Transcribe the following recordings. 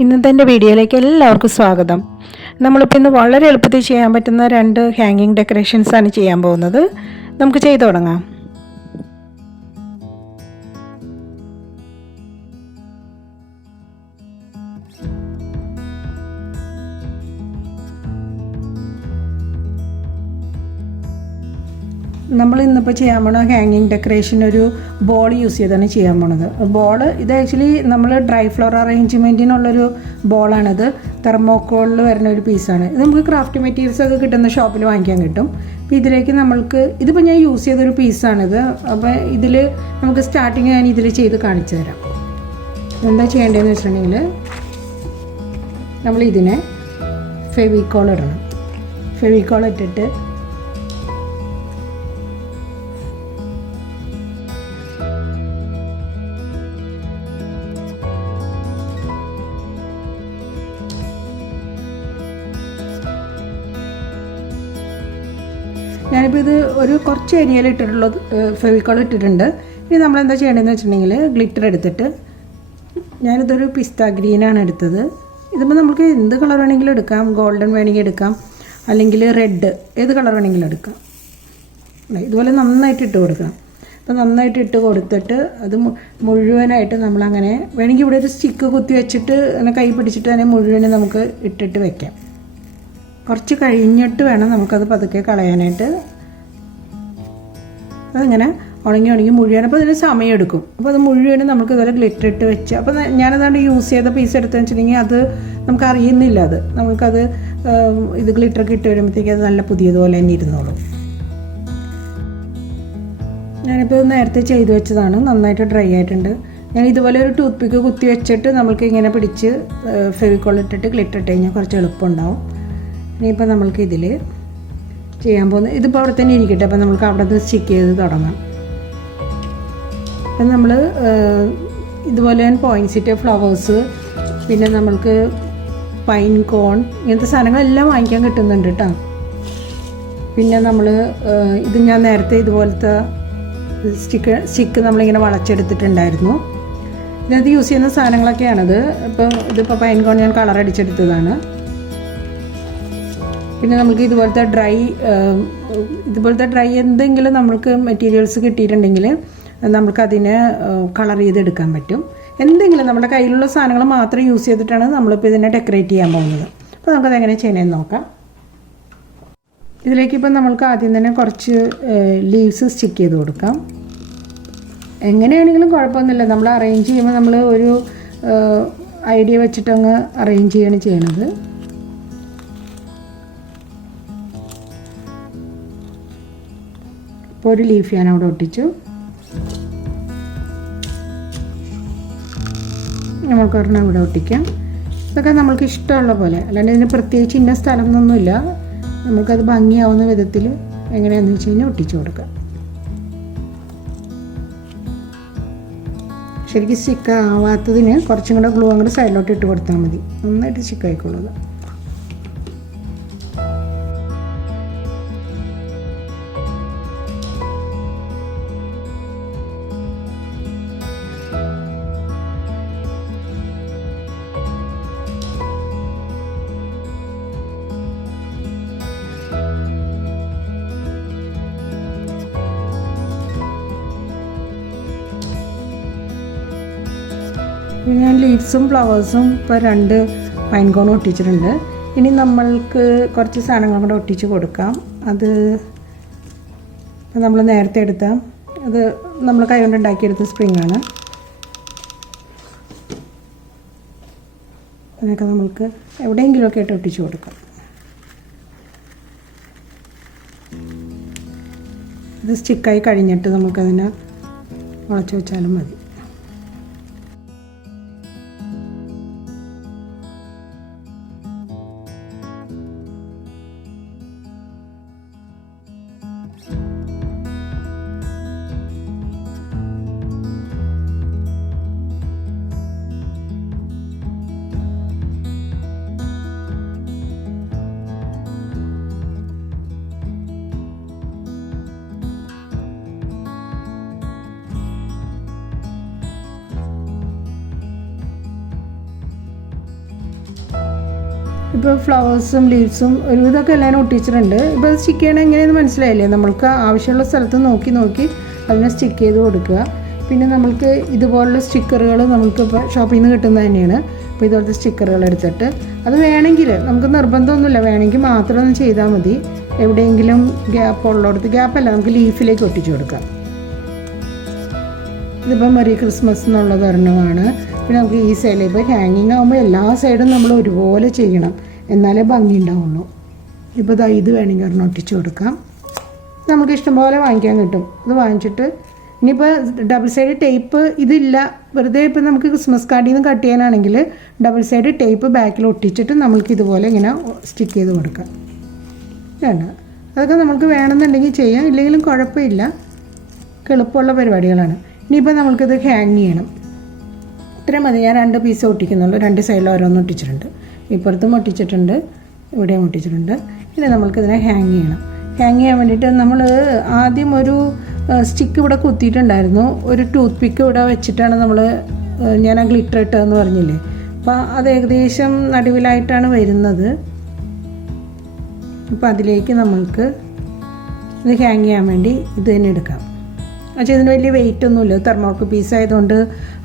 ഇന്നത്തെ എൻ്റെ വീഡിയോയിലേക്ക് എല്ലാവർക്കും സ്വാഗതം. നമ്മളിപ്പോൾ ഇന്ന് വളരെ എളുപ്പത്തിൽ ചെയ്യാൻ പറ്റുന്ന 2 ഹാങ്ങിങ് ഡെക്കറേഷൻസാണ് ചെയ്യാൻ പോകുന്നത്. നമുക്ക് ചെയ്തു തുടങ്ങാം. നമ്മൾ ഇന്നിപ്പോൾ ചെയ്യാൻ പോണ ഹാങ്ങിങ് ഡെക്കറേഷൻ ഒരു ബോൾ യൂസ് ചെയ്താണ് ചെയ്യാൻ പോണത്. ബോൾ ഇത് ആക്ച്വലി നമ്മൾ ഡ്രൈ ഫ്ലവർ അറേഞ്ച്മെൻറ്റിനുള്ളൊരു ബോളാണിത്. തെർമോക്കോളിൽ വരുന്ന ഒരു പീസാണ്. ഇത് നമുക്ക് ക്രാഫ്റ്റ് മെറ്റീരിയൽസ് ഒക്കെ കിട്ടുന്ന ഷോപ്പിൽ വാങ്ങിക്കാൻ കിട്ടും. അപ്പോൾ ഇതിലേക്ക് ഇതിപ്പോൾ ഞാൻ യൂസ് ചെയ്തൊരു പീസാണിത്. അപ്പോൾ ഇതിൽ നമുക്ക് സ്റ്റാർട്ടിങ് ഞാൻ ഇതിൽ ചെയ്ത് കാണിച്ചു തരാം. എന്താ ചെയ്യേണ്ടതെന്ന് വെച്ചിട്ടുണ്ടെങ്കിൽ നമ്മളിതിനെ ഫെവിക്കോൾ ഇടണം. ഫെവിക്കോൾ ഇട്ടിട്ട് ഞാനിപ്പോൾ ഇത് ഒരു കുറച്ച് ഏരിയയിൽ ഇട്ടിട്ടുള്ളത് ഫെവിക്കോൾ ഇട്ടിട്ടുണ്ട്. ഇനി നമ്മളെന്താ ചെയ്യേണ്ടതെന്ന് വെച്ചിട്ടുണ്ടെങ്കിൽ ഗ്ലിറ്റർ എടുത്തിട്ട് ഞാനിതൊരു പിസ്ത ഗ്രീനാണ് എടുത്തത്. ഇതിപ്പോൾ നമുക്ക് എന്ത് കളർ വേണമെങ്കിലും എടുക്കാം. ഗോൾഡൻ വേണമെങ്കിൽ എടുക്കാം, അല്ലെങ്കിൽ റെഡ്, ഏത് കളർ വേണമെങ്കിലും എടുക്കാം. ഇതുപോലെ നന്നായിട്ട് ഇട്ട് കൊടുക്കാം. അപ്പോൾ നന്നായിട്ട് ഇട്ട് കൊടുത്തിട്ട് അത് മുഴുവനായിട്ട് നമ്മളങ്ങനെ വേണമെങ്കിൽ ഇവിടെ ഒരു സ്റ്റിക്ക് കുത്തി വെച്ചിട്ട് അങ്ങനെ കൈ പിടിച്ചിട്ട് തന്നെ മുഴുവനും നമുക്ക് ഇട്ടിട്ട് വെക്കാം. കുറച്ച് കഴിഞ്ഞിട്ട് വേണം നമുക്കത് പതുക്കെ കളയാനായിട്ട്. അതങ്ങനെ ഉണങ്ങി മുഴുവൻ. അപ്പോൾ അതിന് സമയമെടുക്കും. അപ്പോൾ അത് മുഴുവനും നമുക്ക് ഇതുപോലെ ഗ്ലിറ്റർ ഇട്ട് വെച്ച്, അപ്പോൾ ഞാനതാണ്ട് യൂസ് ചെയ്ത പീസ് എടുത്തതെന്ന് വെച്ചിട്ടുണ്ടെങ്കിൽ അത് നമുക്ക് അറിയുന്നില്ല. നമുക്കത് ഇത് ഗ്ലിറ്ററൊക്കെ ഇട്ട് വരുമ്പോഴത്തേക്ക് അത് നല്ല പുതിയതുപോലെ തന്നെ ഇരുന്നോളും. ഞാനിപ്പോൾ നേരത്തെ ചെയ്ത് വെച്ചതാണ്, നന്നായിട്ട് ഡ്രൈ ആയിട്ടുണ്ട്. ഞാൻ ഇതുപോലെ ഒരു ടൂത്ത് പിക്ക് കുത്തി വെച്ചിട്ട് നമ്മൾക്ക് ഇങ്ങനെ പിടിച്ച് ഫെവിക്കോൾ ഇട്ടിട്ട് ഗ്ലിറ്റർ ഇട്ട് കഴിഞ്ഞാൽ കുറച്ച് എളുപ്പമുണ്ടാവും. ഇനിയിപ്പോൾ നമ്മൾക്ക് ഇതിൽ ചെയ്യാൻ പോകുന്നത് ഇതിപ്പോൾ അവിടെ തന്നെ ഇരിക്കട്ടെ. അപ്പോൾ നമുക്ക് അവിടെ നിന്ന് സ്റ്റിക്ക് ചെയ്ത് തുടങ്ങാം. അപ്പം നമ്മൾ ഇതുപോലെ ഞാൻ പോയിൻസിറ്റ് ഫ്ലവേഴ്സ്, പിന്നെ നമ്മൾക്ക് പൈൻ കോൺ, ഇങ്ങനത്തെ സാധനങ്ങളെല്ലാം വാങ്ങിക്കാൻ കിട്ടുന്നുണ്ട് കേട്ടോ. പിന്നെ നമ്മൾ ഇത് ഞാൻ നേരത്തെ ഇതുപോലത്തെ സ്റ്റിക്ക് നമ്മളിങ്ങനെ വളച്ചെടുത്തിട്ടുണ്ടായിരുന്നു. ഇതിനകത്ത് യൂസ് ചെയ്യുന്ന സാധനങ്ങളൊക്കെയാണിത്. ഇതിപ്പോൾ പൈൻ കോൺ ഞാൻ കളർ അടിച്ചെടുത്തതാണ്. പിന്നെ നമുക്ക് ഇതുപോലത്തെ ഡ്രൈ എന്തെങ്കിലും നമ്മൾക്ക് മെറ്റീരിയൽസ് കിട്ടിയിട്ടുണ്ടെങ്കിൽ നമുക്കതിനെ കളർ ചെയ്തെടുക്കാൻ പറ്റും. എന്തെങ്കിലും നമ്മുടെ കയ്യിലുള്ള സാധനങ്ങൾ മാത്രം യൂസ് ചെയ്തിട്ടാണ് നമ്മളിപ്പോൾ ഇതിനെ ഡെക്കറേറ്റ് ചെയ്യാൻ പോകുന്നത്. അപ്പോൾ നമുക്കത് എങ്ങനെ ചെയ്യണമെന്ന് നോക്കാം. ഇതിലേക്കിപ്പോൾ നമ്മൾക്ക് ആദ്യം തന്നെ കുറച്ച് ലീവ്സ് സ്റ്റിക്ക് ചെയ്ത് കൊടുക്കാം. എങ്ങനെയാണെങ്കിലും കുഴപ്പമൊന്നുമില്ല. നമ്മൾ അറേഞ്ച് ചെയ്യുമ്പോൾ നമ്മൾ ഒരു ഐഡിയ വെച്ചിട്ടങ്ങ് അറേഞ്ച് ചെയ്യണത്. ഇപ്പോൾ ഒരു ലീഫ് ഞാൻ അവിടെ ഒട്ടിച്ചു. നമുക്കൊരെണ്ണം ഇവിടെ ഒട്ടിക്കാം. ഇതൊക്കെ നമ്മൾക്ക് ഇഷ്ടമുള്ള പോലെ, അല്ലാണ്ട് ഇതിന് പ്രത്യേകിച്ച് ഇന്ന സ്ഥലം എന്നൊന്നുമില്ല. നമുക്കത് ഭംഗിയാവുന്ന വിധത്തിൽ എങ്ങനെയാണെന്ന് വെച്ച് കഴിഞ്ഞാൽ ഒട്ടിച്ചു കൊടുക്കാം. ശരിക്കും സ്റ്റിക്ക് ആവാത്തതിന് കുറച്ചും കൂടെ ഗ്ലൂ അങ്ങോട്ട് സൈഡിലോട്ട് ഇട്ട് കൊടുത്താൽ മതി. നന്നായിട്ട് സ്റ്റിക്ക് ആയിക്കൊള്ളുക. ഞാൻ ലീവ്സും ഫ്ലവേഴ്സും ഇപ്പോൾ 2 പൈൻ കോൺ ഒട്ടിച്ചിട്ടുണ്ട്. ഇനി നമ്മൾക്ക് കുറച്ച് സാധനങ്ങളും കൂടെ ഒട്ടിച്ച് കൊടുക്കാം. അത് നമ്മൾ നേരത്തെ അത് നമ്മൾ കൈ കൊണ്ട് ഉണ്ടാക്കിയെടുത്ത സ്പ്രിങ്ങാണ്. അതിനൊക്കെ നമുക്ക് എവിടെയെങ്കിലുമൊക്കെ ആയിട്ട് ഒട്ടിച്ച് കൊടുക്കാം. ഇത് സ്റ്റിക്കായി കഴിഞ്ഞിട്ട് നമുക്കതിനെ വളച്ച് വെച്ചാലും മതി. ഇപ്പോൾ ഫ്ലവേഴ്സും ലീവ്സും ഒരുവിധമൊക്കെ എല്ലാവരും ഒട്ടിച്ചിട്ടുണ്ട്. ഇപ്പോൾ അത് സ്റ്റിക്ക് ചെയ്യണം എങ്ങനെയെന്ന് മനസ്സിലായില്ലേ? നമ്മൾക്ക് ആവശ്യമുള്ള സ്ഥലത്ത് നോക്കി അതിനെ സ്റ്റിക്ക് ചെയ്ത് കൊടുക്കുക. പിന്നെ നമ്മൾക്ക് ഇതുപോലുള്ള സ്റ്റിക്കറുകൾ നമ്മൾക്കിപ്പോൾ ഷോപ്പിൽ നിന്ന് കിട്ടുന്നത് തന്നെയാണ്. അപ്പോൾ ഇതുപോലത്തെ സ്റ്റിക്കറുകൾ എടുത്തിട്ട് അത് വേണമെങ്കിൽ, നമുക്ക് നിർബന്ധമൊന്നുമില്ല, വേണമെങ്കിൽ മാത്രം ഒന്ന് ചെയ്താൽ മതി. എവിടെയെങ്കിലും ഗ്യാപ്പ് ഉള്ളിടത്ത്, ഗ്യാപ്പല്ല, നമുക്ക് ലീഫിലേക്ക് ഒട്ടിച്ചു കൊടുക്കാം. ഇതിപ്പോൾ മെറി ക്രിസ്മസ് എന്നുള്ളത് ഒരെണ്ണമാണ്. പിന്നെ നമുക്ക് ഈ സൈഡിൽ ഇപ്പോൾ ഹാങ്ങിങ് ആകുമ്പോൾ എല്ലാ സൈഡും നമ്മൾ ഒരുപോലെ ചെയ്യണം, എന്നാലേ ഭംഗി ഉണ്ടാവുള്ളൂ. ഇപ്പോൾ ഇത് വേണമെങ്കിൽ ഒരെണ്ണം ഒട്ടിച്ചു കൊടുക്കാം. നമുക്ക് ഇഷ്ടംപോലെ വാങ്ങിക്കാൻ കിട്ടും. അത് വാങ്ങിച്ചിട്ട് ഇനിയിപ്പോൾ ഡബിൾ സൈഡ് ടേപ്പ് ഇതില്ല, വെറുതെ ഇപ്പോൾ നമുക്ക് ക്രിസ്മസ് കാർഡിൽ നിന്ന് കട്ട് ചെയ്യാനാണെങ്കിൽ ഡബിൾ സൈഡ് ടേപ്പ് ബാക്കിൽ ഒട്ടിച്ചിട്ട് നമ്മൾക്ക് ഇതുപോലെ ഇങ്ങനെ സ്റ്റിക്ക് ചെയ്ത് കൊടുക്കാം. വേണ്ട, അതൊക്കെ നമുക്ക് വേണമെന്നുണ്ടെങ്കിൽ ചെയ്യാം, ഇല്ലെങ്കിലും കുഴപ്പമില്ല, എളുപ്പമുള്ള പരിപാടികളാണ്. ഇനിയിപ്പോൾ നമ്മൾക്കിത് ഹാങ് ചെയ്യണം. ഇത്രയും മതി. ഞാൻ 2 പീസ് ഒട്ടിക്കുന്നുള്ളൂ. 2 സൈഡിൽ ഓരോന്ന് ഒട്ടിച്ചിട്ടുണ്ട്. ഇപ്പുറത്തും ഒട്ടിച്ചിട്ടുണ്ട്, ഇവിടെയും ഒട്ടിച്ചിട്ടുണ്ട്. ഇനി നമ്മൾക്കിതിനെ ഹാങ് ചെയ്യണം. ഹാങ് ചെയ്യാൻ വേണ്ടിയിട്ട് നമ്മൾ ആദ്യം ഒരു സ്റ്റിക്ക് ഇവിടെ കുത്തിയിട്ടുണ്ടായിരുന്നു. ഒരു ടൂത്ത് പിക്ക് ഇവിടെ വെച്ചിട്ടാണ് ഞാൻ ആ ഗ്ലിറ്റർ ഇട്ടതെന്ന് പറഞ്ഞില്ലേ. അപ്പോൾ അത് ഏകദേശം നടുവിലായിട്ടാണ് വരുന്നത്. അപ്പോൾ അതിലേക്ക് നമ്മൾക്ക് ഇത് ഹാങ് ചെയ്യാൻ വേണ്ടി ഇത് തന്നെ എടുക്കാം. പക്ഷേ ഇതിന് വലിയ വെയിറ്റ് ഒന്നുമില്ല, തെർമോക്കോൾ പീസ് ആയതുകൊണ്ട്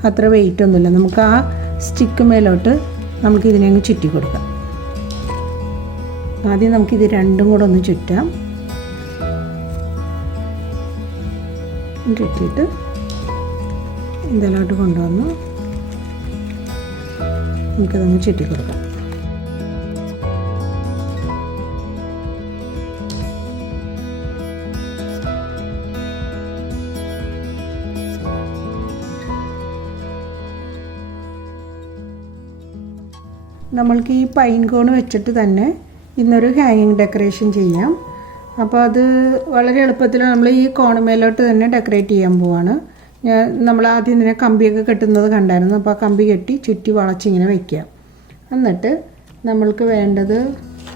അത്ര വെയിറ്റ് ഒന്നുമില്ല. നമുക്ക് ആ സ്റ്റിക്ക് മേലോട്ട് നമുക്ക് ഇതിനെ അങ്ങ് ചുറ്റി കൊടുക്കാം. ആദ്യം നമുക്കിത് രണ്ടും കൂടെ ഒന്ന് ചുറ്റാം. ചുറ്റിയിട്ട് ഇതിലോട്ട് കൊണ്ടുവന്ന് നമുക്കതങ്ങ് ചുറ്റി കൊടുക്കാം. നമ്മൾക്ക് ഈ പൈൻ കോൺ വെച്ചിട്ട് തന്നെ ഇന്നൊരു ഹാങ്ങിങ് ഡെക്കറേഷൻ ചെയ്യാം. അപ്പോൾ അത് വളരെ എളുപ്പത്തിൽ നമ്മൾ ഈ കോണുമേലോട്ട് തന്നെ ഡെക്കറേറ്റ് ചെയ്യാൻ പോവാണ്. നമ്മൾ ആദ്യം ഇതിനെ കമ്പിയൊക്കെ കെട്ടുന്നത് കണ്ടായിരുന്നു. അപ്പോൾ ആ കമ്പി കെട്ടി ചുറ്റി വളച്ചിങ്ങനെ വയ്ക്കുക. എന്നിട്ട് നമ്മൾക്ക് വേണ്ടത്,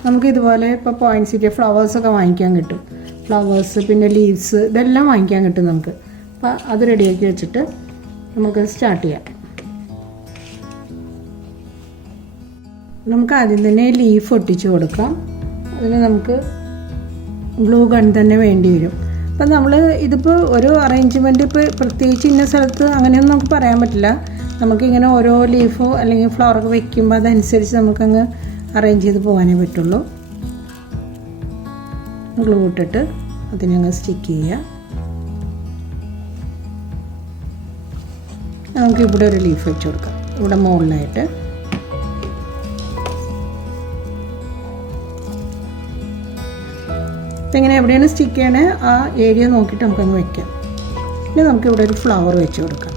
നമുക്ക് ഇതുപോലെ ഇപ്പോൾ പോയിൻറ്റ്സ് കിട്ടിയ ഫ്ലവേഴ്സൊക്കെ വാങ്ങിക്കാൻ കിട്ടും. ഫ്ലവേഴ്സ് പിന്നെ ലീവ്സ് ഇതെല്ലാം വാങ്ങിക്കാൻ കിട്ടും നമുക്ക്. അപ്പോൾ അത് റെഡിയാക്കി വെച്ചിട്ട് നമുക്ക് സ്റ്റാർട്ട് ചെയ്യാം. നമുക്ക് ആദ്യം തന്നെ ലീഫ് ഒട്ടിച്ച് കൊടുക്കാം. അതിന് നമുക്ക് ഗ്ലൂ ഗൺ തന്നെ വേണ്ടി വരും. അപ്പം നമ്മൾ ഇതിപ്പോൾ ഒരു അറേഞ്ച്മെൻറ്റ് ഇപ്പോൾ പ്രത്യേകിച്ച് ഇന്ന സ്ഥലത്ത് അങ്ങനെയൊന്നും നമുക്ക് പറയാൻ പറ്റില്ല. നമുക്കിങ്ങനെ ഓരോ ലീഫോ അല്ലെങ്കിൽ ഫ്ലവറൊക്കെ വെക്കുമ്പോൾ അതനുസരിച്ച് നമുക്കങ്ങ് അറേഞ്ച് ചെയ്ത് പോകാനേ പറ്റുള്ളൂ. ഗ്ലൂ ഇട്ടിട്ട് അതിനെ അങ്ങ് സ്റ്റിക്ക് ചെയ്യുക. നമുക്കിവിടെ ഒരു ലീഫ് വെച്ച് കൊടുക്കാം, ഇവിടെ മുകളിലായിട്ട്. ഇങ്ങനെ എവിടെയാണ് സ്റ്റിക്ക് ചെയ്യണേ ആ ഏരിയ നോക്കിയിട്ട് നമുക്കങ്ങ് വയ്ക്കാം. ഇനി നമുക്കിവിടെ ഒരു ഫ്ലവർ വെച്ച് കൊടുക്കാം.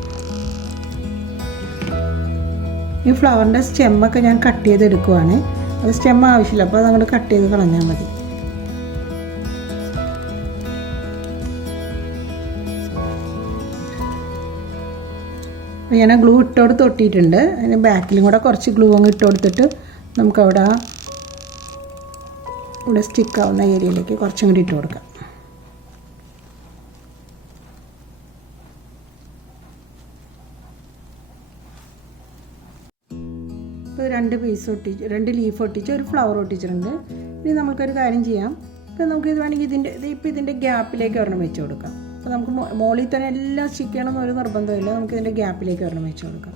ഈ ഫ്ലവറിൻ്റെ സ്റ്റെമ്മൊക്കെ ഞാൻ കട്ട് ചെയ്തെടുക്കുവാണ്. അത് സ്റ്റെം ആവശ്യമില്ല, അപ്പോൾ അതങ്ങോട്ട് കട്ട് ചെയ്ത് കളഞ്ഞാൽ മതി. അപ്പോൾ ഞാൻ ഗ്ലൂ ഇട്ടുകൊടുത്ത് ഒട്ടിയിട്ടുണ്ട്. അതിന് ബാക്കിലും കൂടെ കുറച്ച് ഗ്ലൂ അങ്ങ് ഇട്ട് കൊടുത്തിട്ട് നമുക്കവിടെ ഇവിടെ സ്റ്റിക്കാവുന്ന ഏരിയയിലേക്ക് കുറച്ചും കൂടി ഇട്ട് കൊടുക്കാം. ഇപ്പോൾ 2 പീസ് ഒട്ടിച്ച് 2 ലീഫ് ഒട്ടിച്ച് ഒരു ഫ്ലവർ ഒട്ടിച്ചിട്ടുണ്ട്. ഇനി നമുക്കൊരു കാര്യം ചെയ്യാം. ഇപ്പോൾ നമുക്കിത് വേണമെങ്കിൽ ഇതിൻ്റെ ഗ്യാപ്പിലേക്ക് ഒരെണ്ണം വെച്ച് കൊടുക്കാം. അപ്പോൾ നമുക്ക് മോളിൽ തന്നെ എല്ലാം സ്റ്റിക്ക് ചെയ്യണമെന്ന് ഒരു നിർബന്ധമില്ല. നമുക്കിതിൻ്റെ ഗ്യാപ്പിലേക്ക് ഒരെണ്ണം വെച്ച് കൊടുക്കാം.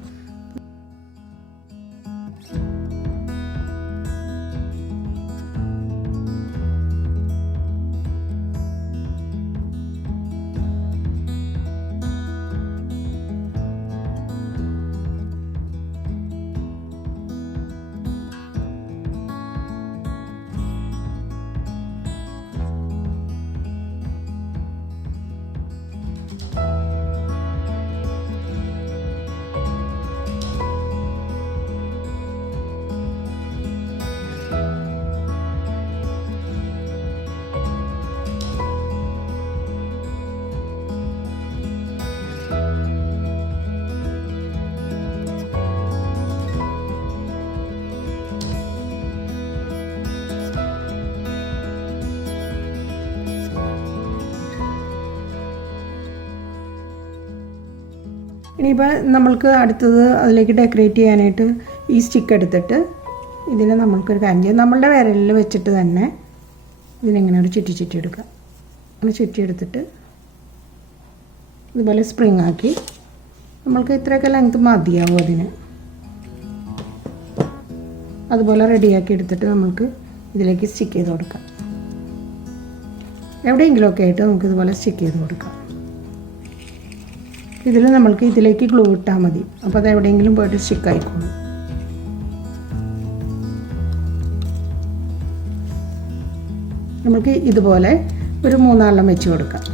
ഇനിയിപ്പോൾ നമ്മൾക്ക് അടുത്തത് അതിലേക്ക് ഡെക്കറേറ്റ് ചെയ്യാനായിട്ട് ഈ സ്റ്റിക്ക് എടുത്തിട്ട് ഇതിനെ നമ്മൾക്കൊരു കാര്യം ചെയ്യാം, നമ്മളുടെ വിരലിൽ വെച്ചിട്ട് തന്നെ ഇതിനെങ്ങനെ ഒരു ചുറ്റി എടുക്കുക. അങ്ങനെ ചുറ്റിയെടുത്തിട്ട് ഇതുപോലെ സ്പ്രിങ് ആക്കി നമ്മൾക്ക് ഇത്രയൊക്കെ ലെങ്ത് മതിയാവും അതിന്. അതുപോലെ റെഡിയാക്കി എടുത്തിട്ട് നമുക്ക് ഇതിലേക്ക് സ്റ്റിക്ക് ചെയ്ത് കൊടുക്കാം. എവിടെയെങ്കിലുമൊക്കെ ആയിട്ട് നമുക്ക് ഇതുപോലെ സ്റ്റിക്ക് ചെയ്ത് കൊടുക്കാം. ഇതിൽ നമ്മൾക്ക് ഇതിലേക്ക് ഗ്ലൂ ഇട്ടാൽ മതി, അപ്പോൾ അത് എവിടെയെങ്കിലും പോയിട്ട് സ്റ്റിക്ക് ആയിക്കോളും. നമുക്ക് ഇതുപോലെ ഒരു 3 വെച്ച് കൊടുക്കാം.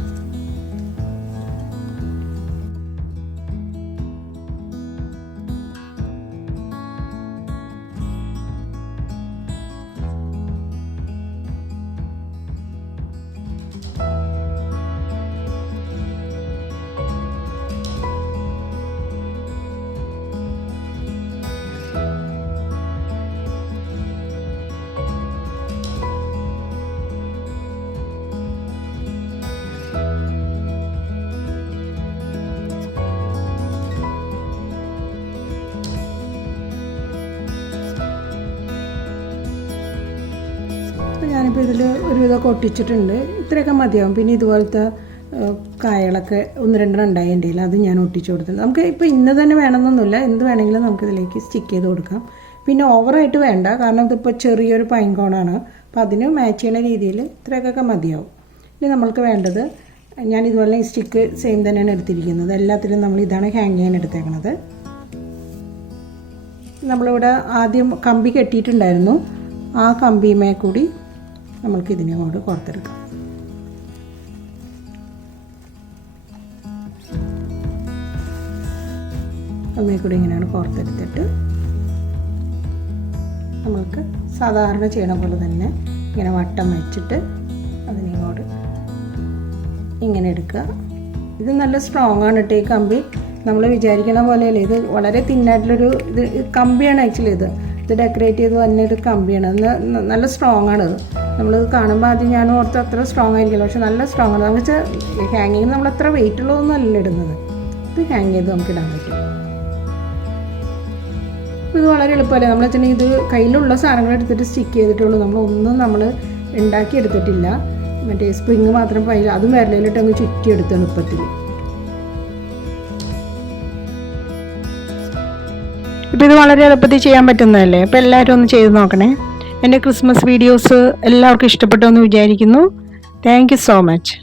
ഞാനിപ്പോൾ ഇതിൽ ഒരുവിധമൊക്കെ ഒട്ടിച്ചിട്ടുണ്ട്. ഇത്രയൊക്കെ മതിയാവും. പിന്നെ ഇതുപോലത്തെ കായകളൊക്കെ 1-2 ഉണ്ടായി എൻ്റെ കയ്യിൽ, അത് ഞാൻ ഒട്ടിച്ചു കൊടുത്തിട്ടുണ്ട്. നമുക്ക് ഇപ്പോൾ ഇന്ന് തന്നെ വേണമെന്നൊന്നുമില്ല, എന്ത് വേണമെങ്കിലും നമുക്കിതിലേക്ക് സ്റ്റിക്ക് ചെയ്ത് കൊടുക്കാം. പിന്നെ ഓവറായിട്ട് വേണ്ട, കാരണം ഇതിപ്പോൾ ചെറിയൊരു പൈൻ കോണാണ്, അപ്പോൾ അതിന് മാച്ച് ചെയ്യുന്ന രീതിയിൽ ഇത്രയൊക്കെ മതിയാവും. ഇനി നമ്മൾക്ക് വേണ്ടത്, ഞാൻ ഇതുപോലെ ഈ സ്റ്റിക്ക് സെയിം തന്നെയാണ് എടുത്തിരിക്കുന്നത്. എല്ലാത്തിലും നമ്മൾ ഇതാണ് ഹാങ് ചെയ്യാൻ എടുത്തേക്കണത്. നമ്മളിവിടെ ആദ്യം കമ്പി കെട്ടിയിട്ടുണ്ടായിരുന്നു, ആ കമ്പിമേ കൂടി നമ്മൾക്ക് ഇതിനെ കൊണ്ട് കോർത്തെടുക്കാം. കമ്പിയെ കൂടി ഇങ്ങനെയാണ് കോർത്തെടുത്തിട്ട് നമ്മൾക്ക് സാധാരണ ചെയ്യണ പോലെ തന്നെ ഇങ്ങനെ വട്ടം വെച്ചിട്ട് അതിനിങ്ങോട്ട് ഇങ്ങനെ എടുക്കുക. ഇത് നല്ല സ്ട്രോങ് ആണ് കേട്ടോ ഈ കമ്പി, നമ്മൾ വിചാരിക്കണ പോലെയല്ല. ഇത് വളരെ തിന്നായിട്ടുള്ളൊരു ഇത് കമ്പിയാണ് ആക്ച്വലി. ഇത് ഡെക്കറേറ്റ് ചെയ്ത് തന്നെ ഒരു കമ്പിയാണ്. നല്ല സ്ട്രോങ് ആണ്. നമ്മളിത് കാണുമ്പോൾ ആദ്യം ഞാൻ ഓർത്ത് അത്ര സ്ട്രോങ് ആയിരിക്കില്ല, പക്ഷെ നല്ല സ്ട്രോങ് ആണ്. നമുക്ക് വെച്ചാൽ ഹാങ്ങിങ്ങിന് നമ്മൾ അത്ര വെയിറ്റ് ഉള്ളതൊന്നും അല്ല ഇടുന്നത്, ഇത് ഹാങ് ചെയ്ത് നമുക്ക് ഇടാൻ പറ്റും. ഇത് വളരെ എളുപ്പമല്ലേ. നമ്മൾ വെച്ചിട്ടുണ്ടെങ്കിൽ ഇത് കയ്യിലുള്ള സാധനങ്ങൾ എടുത്തിട്ട് സ്റ്റിക്ക് ചെയ്തിട്ടുള്ളൂ, നമ്മളൊന്നും നമ്മൾ ഉണ്ടാക്കിയെടുത്തിട്ടില്ല. മറ്റേ സ്പ്രിങ് മാത്രം അതും വിരലിലിട്ട് അങ്ങ് ചുറ്റിയെടുത്ത് എളുപ്പത്തിൽ. ഇപ്പോൾ ഇത് വളരെ എളുപ്പത്തിൽ ചെയ്യാൻ പറ്റുന്നതല്ലേ. അപ്പോൾ എല്ലാവരും ഒന്ന് ചെയ്ത് നോക്കണേ. എൻ്റെ ക്രിസ്മസ് വീഡിയോസ് എല്ലാവർക്കും ഇഷ്ടപ്പെട്ടു എന്ന് വിചാരിക്കുന്നു. Thank you so much.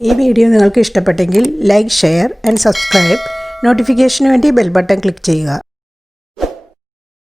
ഈ വീഡിയോ നിങ്ങൾക്ക് ഇഷ്ടപ്പെട്ടെങ്കിൽ ലൈക്ക്, ഷെയർ ആൻഡ് സബ്സ്ക്രൈബ്. നോട്ടിഫിക്കേഷന് വേണ്ടി ബെൽ ബട്ടൺ ക്ലിക്ക് ചെയ്യുക.